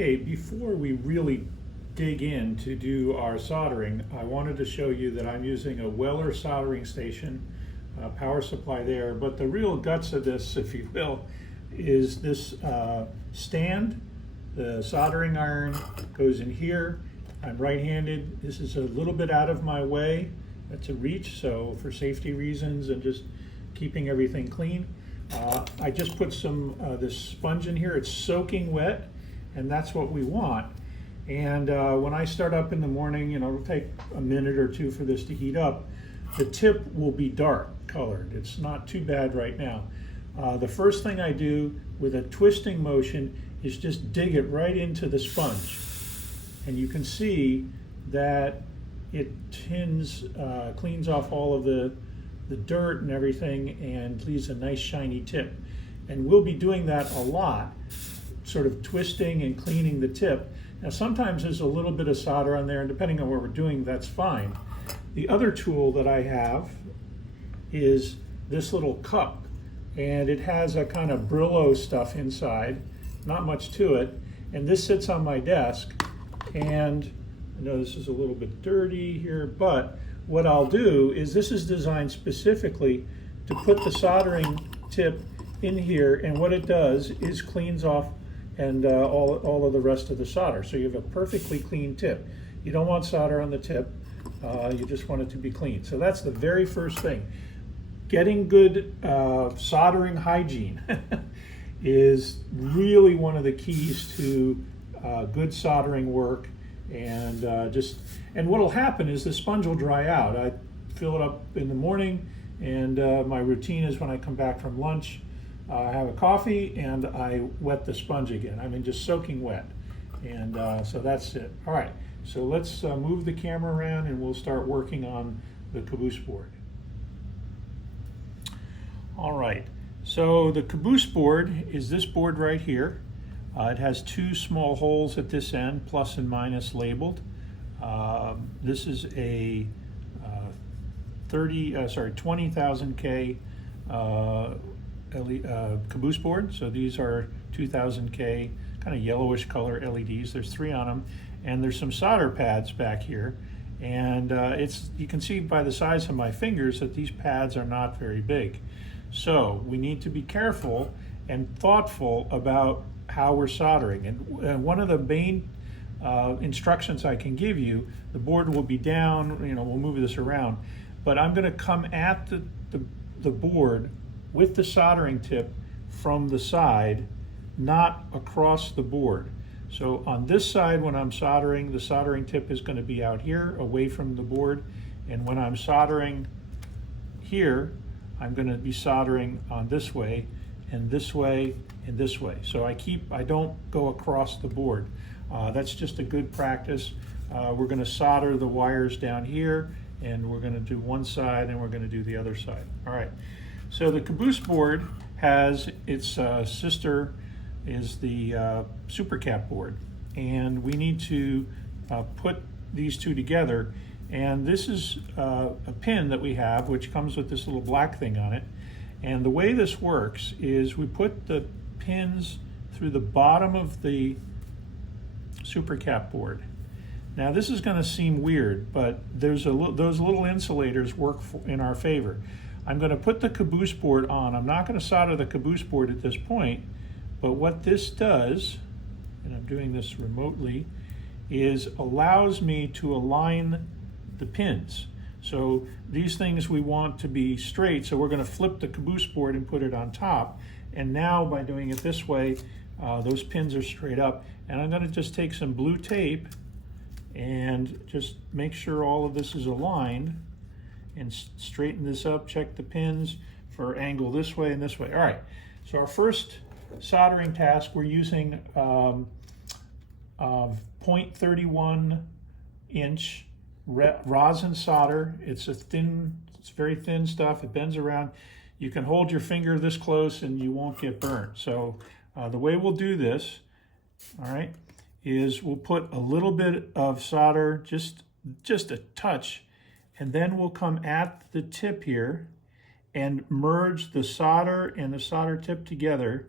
Okay, before we really dig in to do our soldering, I wanted to show you that I'm using a Weller soldering station, power supply there, but the real guts of this, if you will, is this stand. The soldering iron goes in here. I'm right-handed. This is a little bit out of my way. That's a reach, so for safety reasons and just keeping everything clean. I just put some this sponge in here. It's soaking wet, and that's what we want. And when I start up in the morning, it'll take a minute or two for this to heat up. The tip will be dark colored. It's not too bad right now. The first thing I do with a twisting motion is just dig it right into the sponge. And you can see that it cleans off all of the dirt and everything and leaves a nice shiny tip. And we'll be doing that a lot, sort of twisting and cleaning the tip. Now sometimes there's a little bit of solder on there, and depending on what we're doing, that's fine. The other tool that I have is this little cup, and it has a kind of Brillo stuff inside, not much to it, and this sits on my desk. And I know this is a little bit dirty here, but what I'll do is this is designed specifically to put the soldering tip in here, and what it does is cleans off and all of the rest of the solder. So you have a perfectly clean tip. You don't want solder on the tip, you just want it to be clean. So that's the very first thing. Getting good soldering hygiene is really one of the keys to good soldering work. And what'll happen is the sponge will dry out. I fill it up in the morning, and my routine is when I come back from lunch, I have a coffee and I wet the sponge again. I mean, just soaking wet. And so that's it. All right, so let's move the camera around and we'll start working on the Caboose board. All right, so the Caboose board is this board right here. It has two small holes at this end, plus and minus labeled. This is a 20,000 K Caboose board. So these are 2000 K, kind of yellowish color LEDs. There's 3 on them, and there's some solder pads back here. And you can see by the size of my fingers that these pads are not very big. So we need to be careful and thoughtful about how we're soldering. And one of the main instructions I can give you, the board will be down, we'll move this around, but I'm going to come at the board with the soldering tip from the side, not across the board. So on this side, when I'm soldering, the soldering tip is going to be out here away from the board, and when I'm soldering here, I'm going to be soldering on this way and this way and this way. So I don't go across the board. That's just a good practice. We're going to solder the wires down here, and we're going to do one side and we're going to do the other side. All right, so the Caboose board has its sister is the Super Cap board, and we need to put these two together. And this is a pin that we have, which comes with this little black thing on it. And the way this works is we put the pins through the bottom of the Super Cap board. Now this is going to seem weird, but those little insulators work in our favor. I'm going to put the Caboose board on. I'm not going to solder the Caboose board at this point, but what this does, and I'm doing this remotely, is allows me to align the pins. So these things we want to be straight, so we're going to flip the Caboose board and put it on top. And now by doing it this way, those pins are straight up. And I'm going to just take some blue tape and just make sure all of this is aligned and straighten this up, check the pins for angle this way and this way. All right, so our first soldering task, we're using 0.31 inch rosin solder. It's very thin stuff. It bends around. You can hold your finger this close and you won't get burnt. So the way we'll do this, all right, is we'll put a little bit of solder, just a touch, and then we'll come at the tip here and merge the solder and the solder tip together,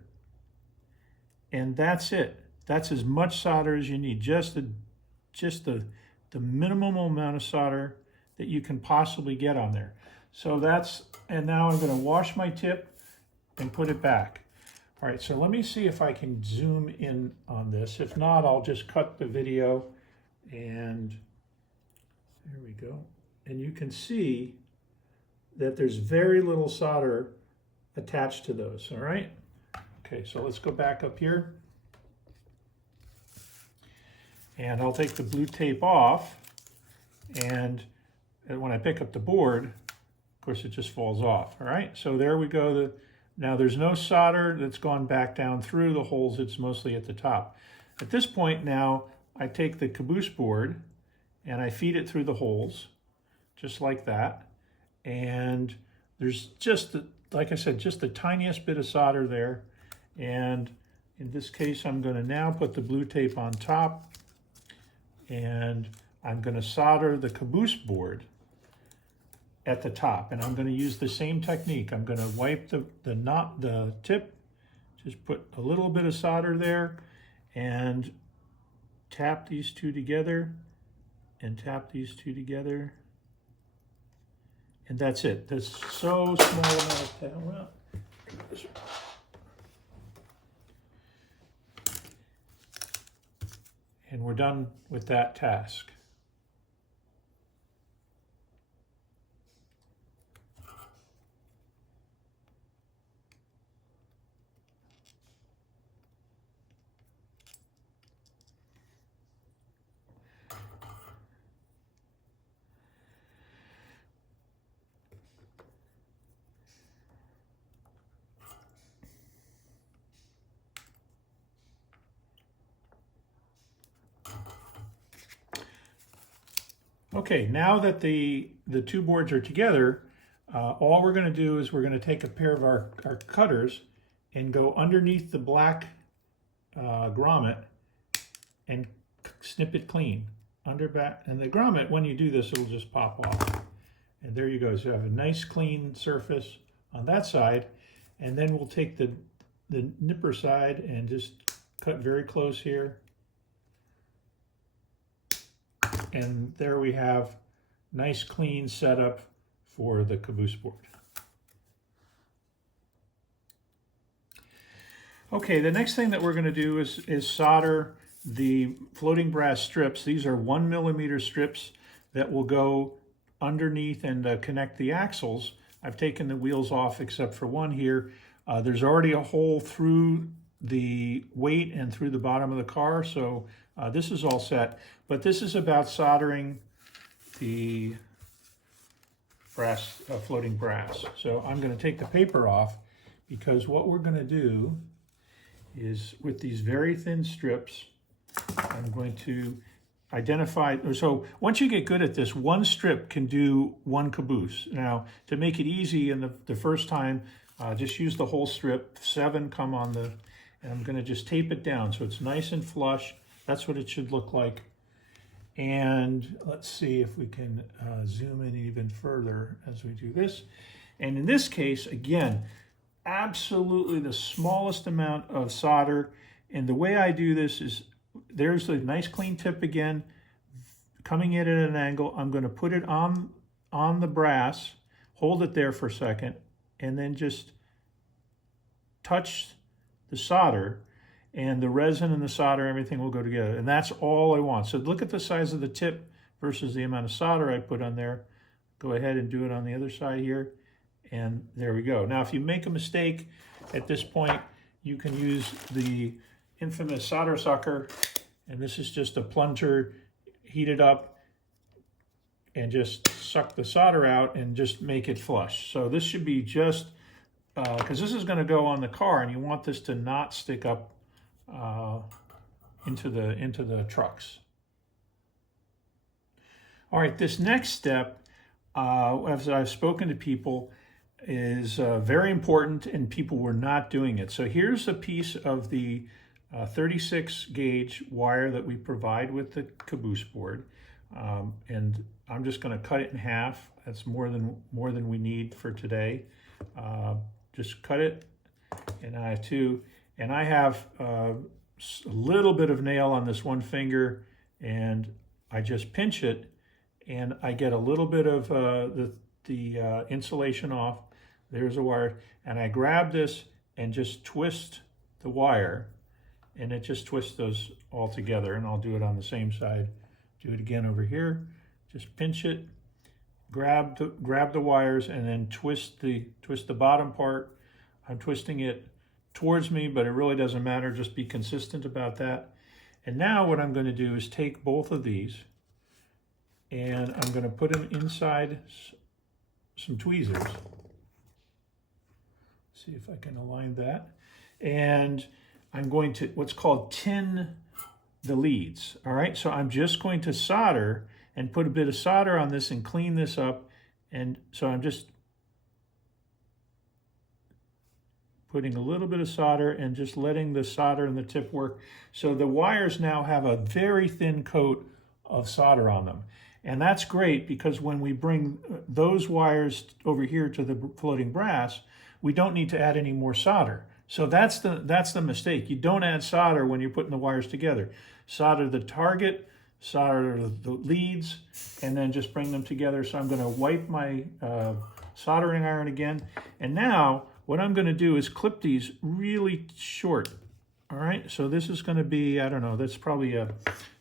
and that's it. That's as much solder as you need, just the minimum amount of solder that you can possibly get on there. So that's, and now I'm going to wash my tip and put it back. All right, so let me see if I can zoom in on this. If not, I'll just cut the video, and there we go. And you can see that there's very little solder attached to those, all right? Okay, so let's go back up here. And I'll take the blue tape off, and when I pick up the board, of course, it just falls off, all right? So there we go. Now there's no solder that's gone back down through the holes. It's mostly at the top. At this point now, I take the Caboose board and I feed it through the holes, just like that. And there's just, like I said, just the tiniest bit of solder there. And in this case, I'm going to now put the blue tape on top, and I'm going to solder the Caboose board at the top, and I'm going to use the same technique. I'm going to wipe the tip, just put a little bit of solder there, and tap these two together, and tap these two together, and that's it. That's so small amount of tap. Well, and we're done with that task. Okay, now that the two boards are together, all we're going to do is we're going to take a pair of our cutters and go underneath the black grommet and snip it clean. And the grommet, when you do this, it'll just pop off. And there you go. So you have a nice clean surface on that side. And then we'll take the nipper side and just cut very close here. And there we have nice clean setup for the Caboose board. Okay, the next thing that we're going to do is solder the floating brass strips. These are 1 millimeter strips that will go underneath and connect the axles. I've taken the wheels off except for one here. There's already a hole through the weight and through the bottom of the car, so this is all set. But this is about soldering the brass, floating brass. So I'm going to take the paper off, because what we're going to do is, with these very thin strips, I'm going to identify. So once you get good at this, one strip can do one caboose. Now, to make it easy, in the first time, just use the whole strip. 7 come on the, and I'm going to just tape it down so it's nice and flush. That's what it should look like. And let's see if we can zoom in even further as we do this. And in this case, again, absolutely the smallest amount of solder. And the way I do this is, there's a nice clean tip again, coming in at an angle. I'm going to put it on the brass, hold it there for a second, and then just touch the solder, and the resin and the solder, everything will go together. And that's all I want. So look at the size of the tip versus the amount of solder I put on there. Go ahead and do it on the other side here. And there we go. Now, if you make a mistake at this point, you can use the infamous solder sucker. And this is just a plunger, heat it up, and just suck the solder out and just make it flush. So this should be just, because this is going to go on the car, and you want this to not stick up into the trucks. All right, this next step, as I've spoken to people, is very important, and people were not doing it. So here's a piece of the 36 gauge wire that we provide with the Caboose board, and I'm just going to cut it in half. That's more than we need for today. Just cut it, and I have two. And I have a little bit of nail on this one finger, and I just pinch it, and I get a little bit of the insulation off. There's a wire, and I grab this and just twist the wire, and it just twists those all together. And I'll do it on the same side. Do it again over here. Just pinch it, grab the wires, and then twist the bottom part. I'm twisting it towards me, but it really doesn't matter. Just be consistent about that. And now what I'm going to do is take both of these, and I'm going to put them inside some tweezers. See if I can align that. And I'm going to what's called tin the leads. All right, so I'm just going to solder and put a bit of solder on this and clean this up. And so I'm just putting a little bit of solder and just letting the solder and the tip work. So the wires now have a very thin coat of solder on them. And that's great, because when we bring those wires over here to the floating brass, we don't need to add any more solder. So that's the mistake. You don't add solder when you're putting the wires together. Solder the target, solder the leads, and then just bring them together. So I'm going to wipe my soldering iron again. And now what I'm going to do is clip these really short. All right, so this is going to be, I don't know, that's probably a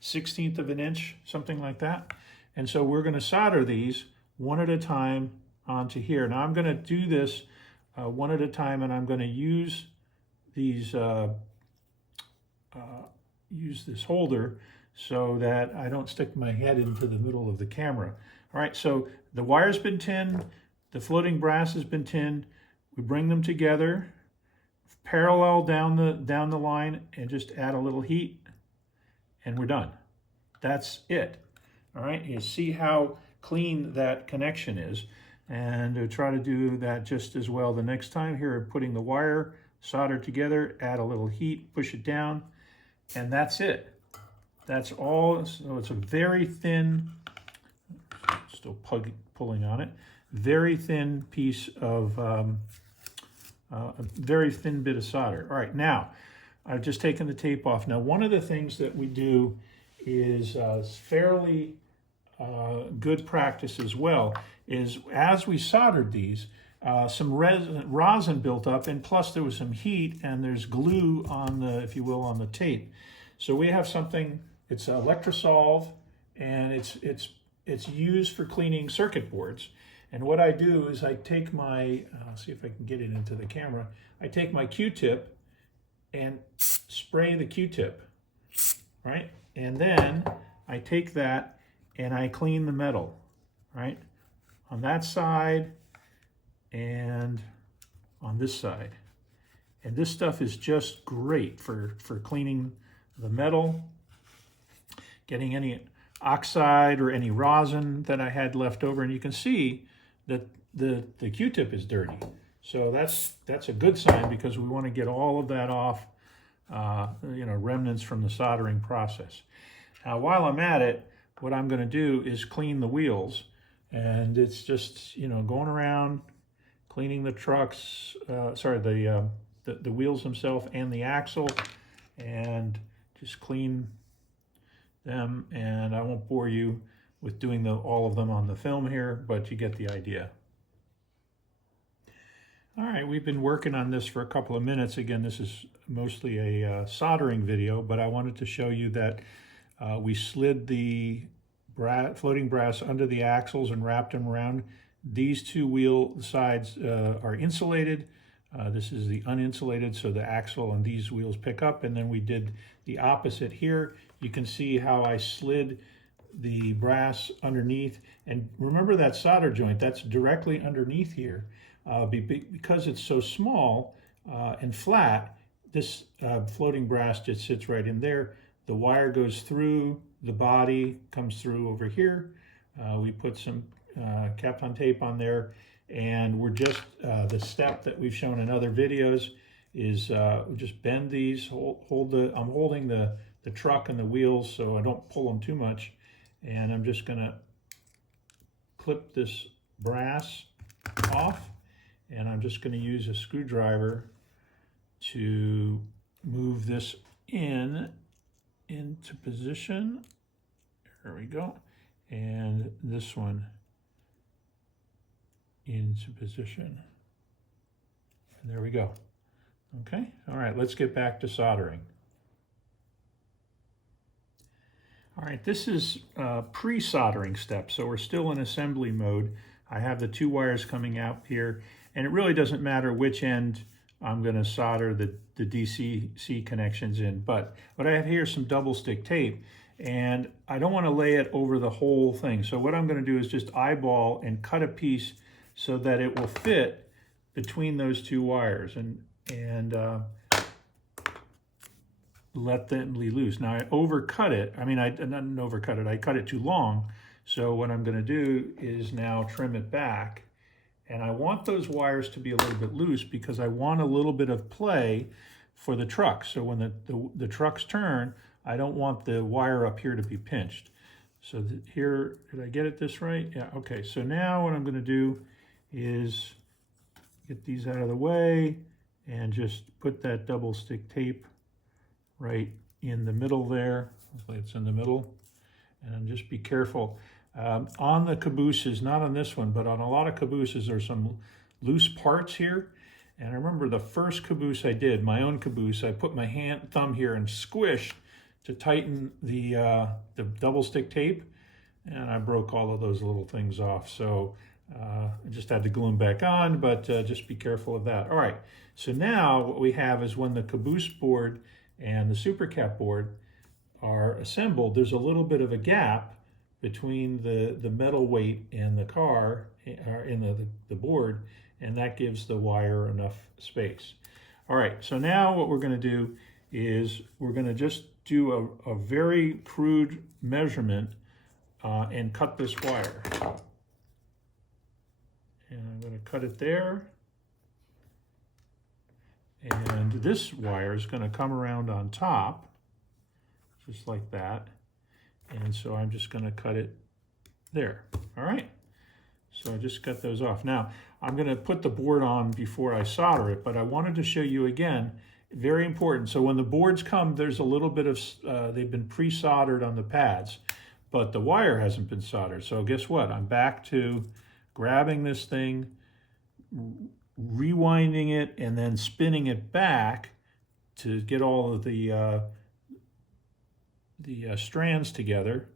1/16 of an inch, something like that. And so we're going to solder these one at a time onto here. Now I'm going to do this one at a time, and I'm going to use these use this holder so that I don't stick my head into the middle of the camera. All right, so the wire's been tinned, the floating brass has been tinned. We bring them together, parallel down the line, and just add a little heat, and we're done. That's it. All right, you see how clean that connection is, and try to do that just as well the next time. Here, putting the wire solder together, add a little heat, push it down, and that's it. That's all. So it's a very thin, still pulling on it, very thin piece of, a very thin bit of solder. All right, now I've just taken the tape off. Now, one of the things that we do is fairly good practice as well, is as we soldered these, some rosin built up, and plus there was some heat, and there's glue on the, if you will, on the tape. So we have something, it's Electrosolve, and it's used for cleaning circuit boards. And what I do is I take my, see if I can get it into the camera, I take my Q-tip and spray the Q-tip, right? And then I take that and I clean the metal, right? On that side and on this side. And this stuff is just great for cleaning the metal, getting any oxide or any rosin that I had left over. And you can see that the Q-tip is dirty. So that's a good sign, because we want to get all of that off, remnants from the soldering process. Now, while I'm at it, what I'm going to do is clean the wheels, and it's just, going around cleaning the trucks, the wheels themselves and the axle, and just clean them. And I won't bore you with doing all of them on the film here, but you get the idea. All right, we've been working on this for a couple of minutes. Again, this is mostly a soldering video, but I wanted to show you that we slid the floating brass under the axles and wrapped them around. These two wheel sides are insulated. This is the uninsulated, so the axle and these wheels pick up. And then we did the opposite here. You can see how I slid the brass underneath. And remember that solder joint, that's directly underneath here. Because it's so small and flat, this floating brass just sits right in there. The wire goes through the body, comes through over here. We put some Kapton tape on there, and we're just, the step that we've shown in other videos is we just bend these, I'm holding the truck and the wheels so I don't pull them too much, and I'm just gonna clip this brass off, and I'm just gonna use a screwdriver to move this into position. There we go. And this one into position. And there we go. Okay, all right, let's get back to soldering. All right, this is pre-soldering step, so we're still in assembly mode. I have the 2 wires coming out here, and it really doesn't matter which end I'm going to solder the DCC connections in, but what I have here is some double stick tape, and I don't want to lay it over the whole thing. So what I'm going to do is just eyeball and cut a piece so that it will fit between those 2 wires, and let them be loose. Now I overcut it. I mean, I didn't overcut it. I cut it too long. So what I'm going to do is now trim it back. And I want those wires to be a little bit loose because I want a little bit of play for the truck. So when the trucks turn, I don't want the wire up here to be pinched. So here, did I get it this right? Yeah, okay. So now what I'm going to do is get these out of the way and just put that double stick tape right in the middle there. Hopefully it's in the middle. And just be careful. On the cabooses, not on this one, but on a lot of cabooses, there's some loose parts here. And I remember the first caboose I did, my own caboose, I put my thumb here and squished to tighten the double stick tape, and I broke all of those little things off. So I just had to glue them back on, but just be careful of that. All right, so now what we have is when the caboose board and the super cap board are assembled, there's a little bit of a gap between the metal weight and the car, or in the board, and that gives the wire enough space. All right, so now what we're going to do is we're going to just do a very crude measurement and cut this wire. And I'm going to cut it there. And this wire is going to come around on top, just like that. And so I'm just going to cut it there. All right. So I just cut those off. Now I'm going to put the board on before I solder it, but I wanted to show you again, very important. So when the boards come, there's a little bit of, they've been pre-soldered on the pads, but the wire hasn't been soldered. So guess what? I'm back to grabbing this thing, rewinding it, and then spinning it back to get all of the strands together.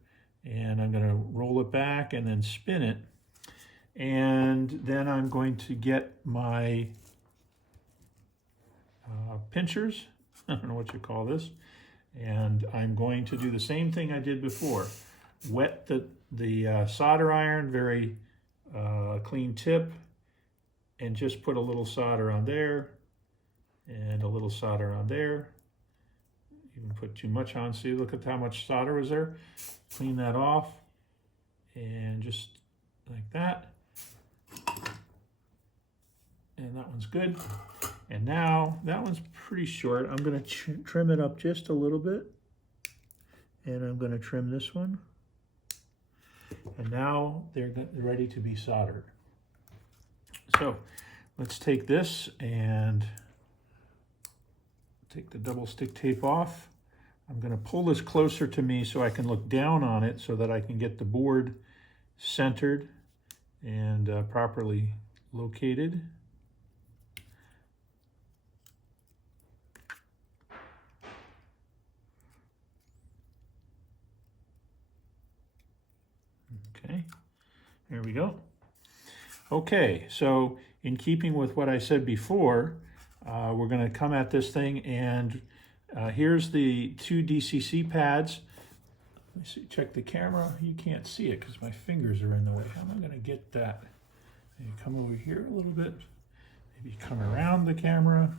And I'm going to roll it back and then spin it. And then I'm going to get my pinchers, I don't know what you call this, and I'm going to do the same thing I did before. Wet the solder iron, very clean tip, and just put a little solder on there and a little solder on there. Even put too much on. See, look at how much solder was there. Clean that off, and just like that. And that one's good. And now that one's pretty short. I'm going to trim it up just a little bit. And I'm going to trim this one. And now they're ready to be soldered. So let's take this and take the double stick tape off. I'm going to pull this closer to me so I can look down on it so that I can get the board centered and properly located. Okay, there we go. Okay, so in keeping with what I said before, we're going to come at this thing, and here's the 2 DCC pads. Let me see, check the camera. You can't see it because my fingers are in the way. How am I going to get that? Maybe come over here a little bit. Maybe come around the camera.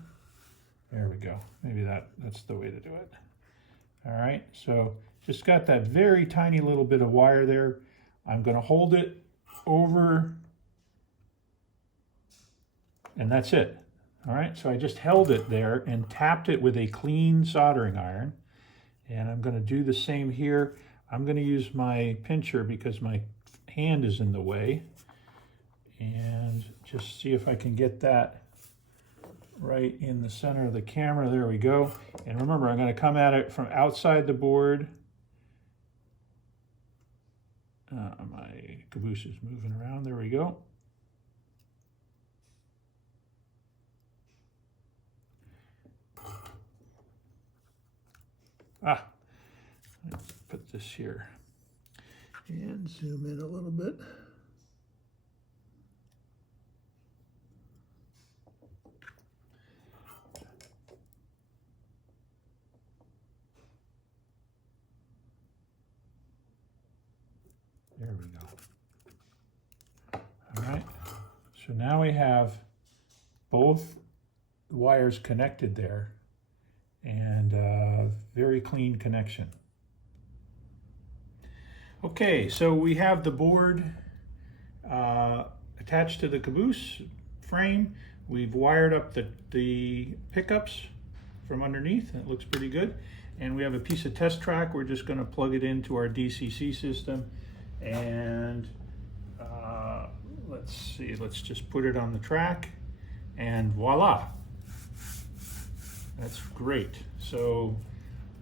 There we go. Maybe that's the way to do it. All right, so just got that very tiny little bit of wire there. I'm going to hold it over, and that's it. All right, so I just held it there and tapped it with a clean soldering iron. And I'm going to do the same here. I'm going to use my pincher because my hand is in the way. And just see if I can get that right in the center of the camera. There we go. And remember, I'm going to come at it from outside the board. My caboose is moving around. There we go. Let's put this here and zoom in a little bit. There we go. All right, so now we have both wires connected there, and very clean connection. Okay, so we have the board attached to the caboose frame. We've wired up the pickups from underneath, and it looks pretty good. And we have a piece of test track. We're just going to plug it into our DCC system. And let's see, let's just put it on the track, and voila. That's great. So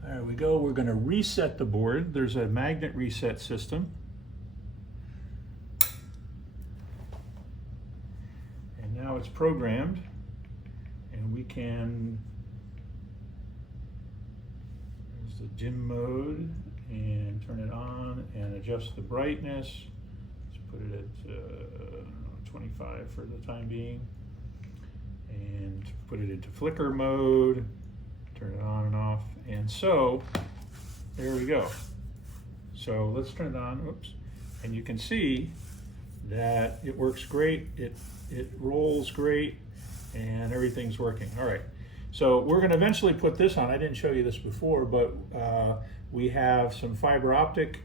there we go. We're going to reset the board. There's a magnet reset system. And now it's programmed, and we can, there's the dim mode, and turn it on and adjust the brightness. Let's put it at 25 for the time being, and put it into flicker mode, turn it on and off, and so there we go. So let's turn it on, oops, and you can see that it works great, it rolls great, and everything's working. All right, so we're going to eventually put this on. I didn't show you this before, but we have some fiber optic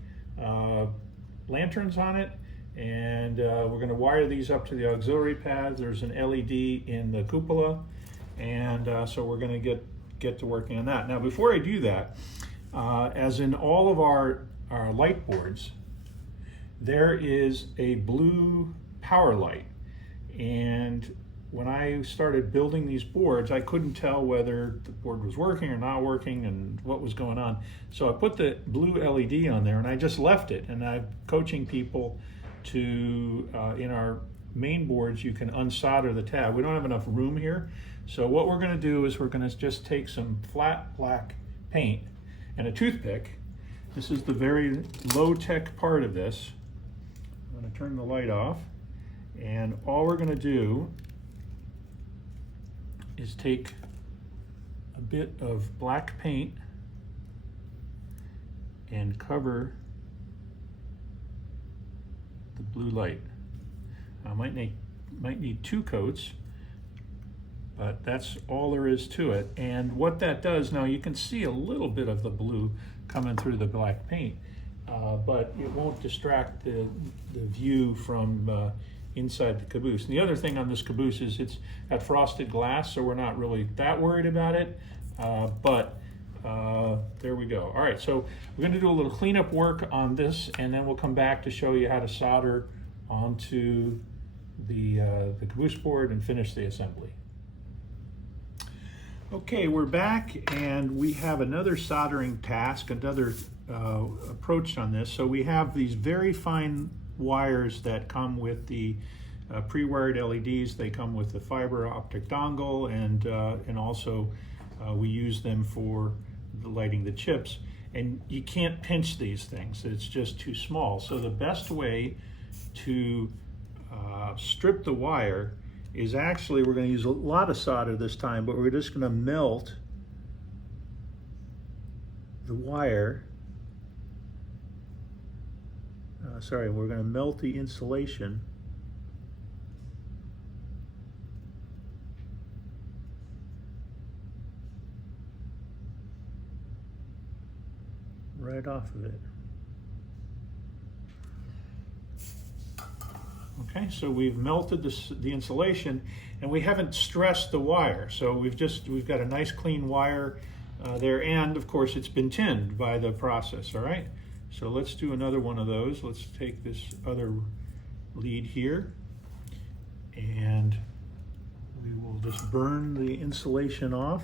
lanterns on it, and we're going to wire these up to the auxiliary pads. There's an LED in the cupola, and so we're going to get to working on that. Now, before I do that, as in all of our light boards, there is a blue power light, and when I started building these boards, I couldn't tell whether the board was working or not working and what was going on. So I put the blue LED on there, and I just left it. And I'm coaching people to, in our main boards, you can unsolder the tab. We don't have enough room here. So what we're going to do is we're going to just take some flat black paint and a toothpick. This is the very low-tech part of this. I'm going to turn the light off, and all we're going to do is take a bit of black paint and cover the blue light. I might need 2 coats, but that's all there is to it. And what that does, now you can see a little bit of the blue coming through the black paint, but it won't distract the view from inside the caboose. And the other thing on this caboose is it's got frosted glass, so we're not really that worried about it, but there we go. All right, so we're going to do a little cleanup work on this, and then we'll come back to show you how to solder onto the caboose board and finish the assembly. Okay, we're back, and we have another soldering task, another approach on this. So we have these very fine wires that come with the pre-wired LEDs. They come with the fiber optic dongle, and also we use them for lighting the chips. And you can't pinch these things, it's just too small. So the best way to strip the wire is actually, we're going to use a lot of solder this time, but we're just going to melt the wire. We're going to melt the insulation right off of it. Okay, so we've melted the insulation, and we haven't stressed the wire. So we've got a nice clean wire there, and of course it's been tinned by the process. All right, so let's do another one of those. Let's take this other lead here, and we will just burn the insulation off.